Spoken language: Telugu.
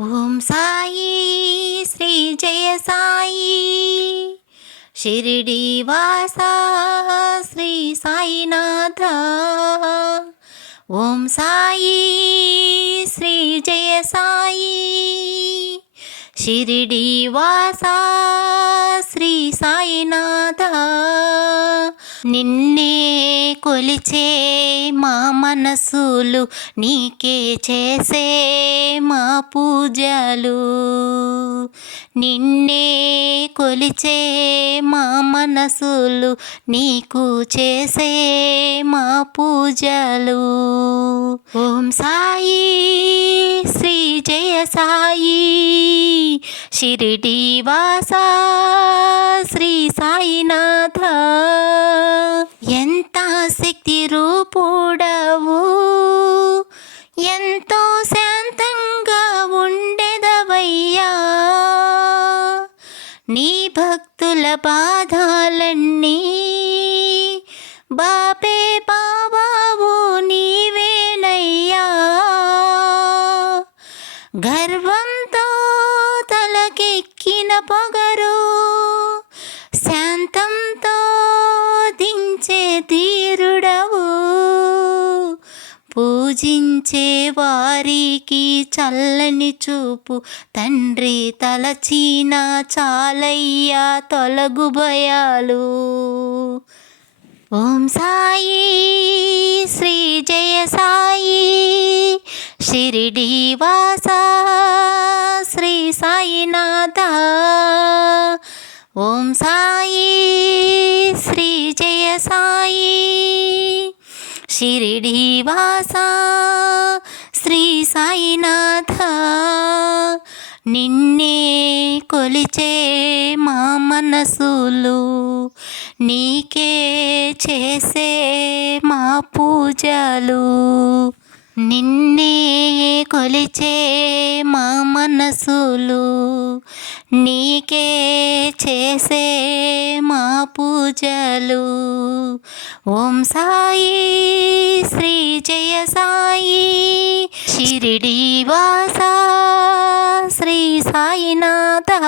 ఓం సాయి శ్రీ జయ సాయి. షిరిడి వాసా శ్రీ సాయినాథ. ఓం సాయి శ్రీ జయ సాయి. షిరిడి వాసా శ్రీ సాయినాథ. నిన్నే కొలిచే మా మనసులు నీకే చేసే మా పూజలు. నిన్నే కొలిచే మా మనసులు నీకు చేసే మా పూజలు. ఓం సాయి శ్రీ జయ సాయి షిరిడి వాస శక్తి రూపుడవు. ఎంతో శాంతంగా ఉండెదవయ్యా. నీ భక్తుల బాధాలన్నీ బాపే బాబావు నీవేనయ్యా. గర్వంతో తలకెక్కిన పొగరు శాంతంతో దించే పూజించే వారికి చల్లని చూపు. తండ్రి తలచీన చాలయ్యా తొలగు భయాలు. ఓం సాయి శ్రీ జయ సాయి. షిరిడి వాస శ్రీ సాయినాథ. ఓం సాయి శ్రీ జయ సాయి. షిరిడి శ్రీ సాయినాథ నిన్నే కొలిచే మా మనసులు నీకే చేసే మా పూజలు. నిన్నే కొలిచే మా మనసులు? నీకే చేసే మా పూజలు. ఓం సాయి శ్రీ జయ సాయి. షిరిడి వాసా శ్రీ సాయినాథ.